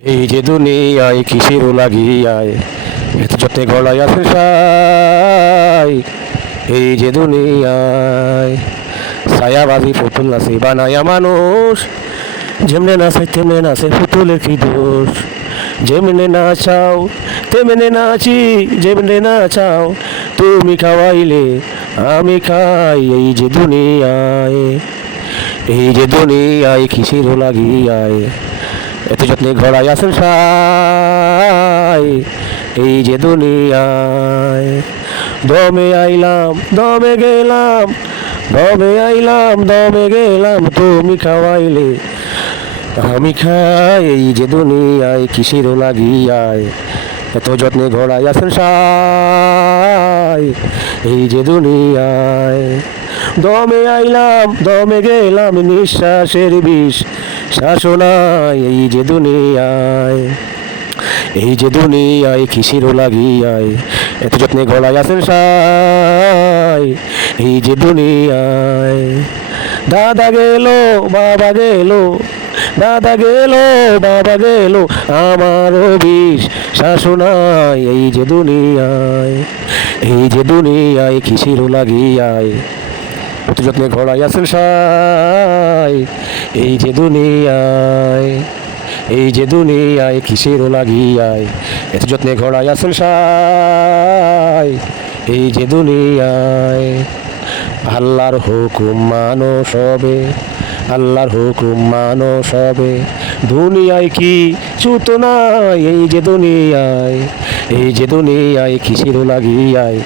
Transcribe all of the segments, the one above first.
এই যে দুনিয়ায় কিসের লাগিয়ায় এত যত্নে গলায় আছে সাই। এই যে দুনিয়ায় ছায়াবাজি পুতুল নাচে বানায়া মানুষ, যেমনে নাচে তেমনে নাচে পুতুলের কি দোষ। যেমনে নাচাও তেমনে নাচি, যেমনে নাচাও তুমি খাওয়াইলে আমি খাই। এই যে দুনিয়ায়, এই যে দুনিয়ায় কিসের লাগিয়ায় এত যত্নে ঘোড়ায় আছেন সাই। এই যে দুনিয়ায় দমে আইলাম দমে গেলাম, দমে আইলাম দমে গেলাম তুমি খাওয়াইলে আমি খাই। এই যে দুনিয়ায় কিসের লাগিয়ায় এত যত্নে ঘোড়ায় আছেন সাই। এই যে দুনিয়ায় দমে আইলাম দমে গেলাম, নিঃশ্বাসের বিষ শাসনায়। এই যে দুনিয়ায়, এই যে দুনিয়ায় কিসের লাগিয়ায় এত যত্নে গলায় আছেন সাই। এই যে দুনিয়ায় দাদা গেল বাবা গেল, দাদা গেল বাবা গেল আমারও বিষ শাসনায়। এই যে দুনিয়ায়, এই যে দুনিয়ায় কিসের লাগিয়ায় এত যত্নে ঘোড়ায় আছেন সাই। এই যে দুনিয়ায়, এই যে দুনিয়ায় কিসের লাগিয়ায় এত যত্নে ঘোড়ায় আছেন সাই। এই যে দুনিয়ায় আল্লাহর হুকুম মানো সবে, আল্লাহর হুকুম মানো সবে, দুনিয়ায় কি ছুতো নাই। এই যে দুনিয়ায়, এই যে দুনিয়ায় কিসের লাগিয়ায়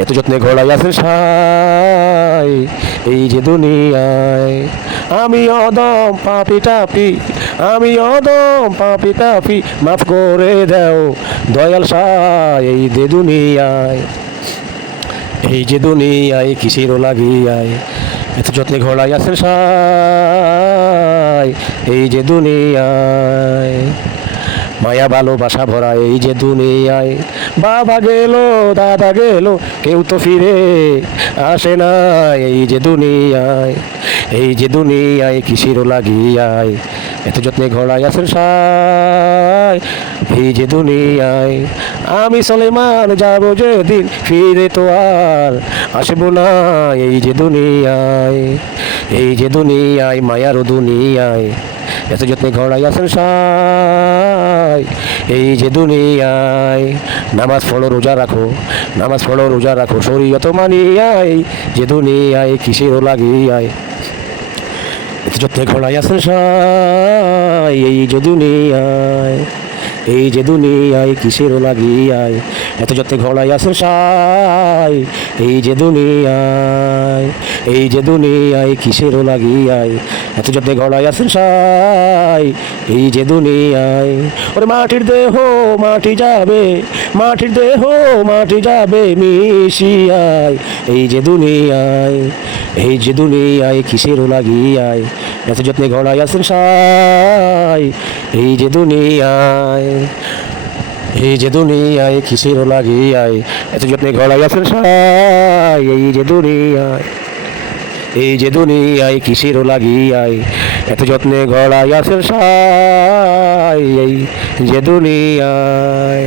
এত যত্নে ঘোড়ায় আছেন সাই। এই যে দুনিয়ায় আমি অদম পাপি টাপি, আমি অদম পাপি টাপি মাফ করে দাও দয়াল সাই। এই যে দুনিয়ায়, এই যে দুনিয়ায় কিসের লাগিয়ায় এত যত্নে ঘোড়ায় আছেন সাই। এই যে দুনিয়ায় মায়া ভালোবাসা ভরা এই যে দুনিয়ায়, বাবা গেল দাদা গেল কেউ তো ফিরে আসে না। এই যে দুনিয়ায়, এই যে দুনিয়ায় কিসের লাগিয়ায় এত যত্নে ঘোড়ায় আছেন সাই। এই যে দুনিয়ায় আমি সলেমান যাব যেদিন ফিরে তো আর আসবো না। এই যে দুনিয়ায়, এই যে দুনিয়ায় মায়ারও দুনিয়ায় এত যত্নে ঘোড়ায় আছেন সাই। এই যে দুনিয়ায় নামাজ পড়ো রোজা রাখো, নামাজ পড়ো রোজা রাখো শরীয়ত মানিয়ায়। যে দুনিয়ায় কিসের লাগিয়ায় এত যত্নে ঘোড়ায় আছেন সাই। এই যে দুনিয়ায়, এই যে দুনিয়ায় কিসের লাগিয়ায় এত যত্নে ঘোড়ায় আছেন সাই। এই যে দুনিয়ায়, এই যে দুনিয়ায় কিসের লাগিয়ায় এত যত্নে ঘোড়ায় আছেন সাই। এই যে দুনিয়ায় ওরে মাটির দেহ মাটি যাবে, মাটির দেহ মাটি যাবে মিশিয়ায়। এই যে দুনিয়ায়, এই যে দুনিয়ায় কিসের লাগিয়ায় এত যত্নে ঘোড়ায় আছেন সাই। এই যে দুনিয়ায়, এই যে দুনিয়ায় কিসের লাগিয়ায় এত যত্নে ঘোড়ায় আছেন সাই। এই যে দুনিয়ায়, এই যে দুনিয়ায় কিসের লাগিয়ায় এত যত্নে ঘোড়ায় আছেন সাই। এই যে দুনিয়ায়।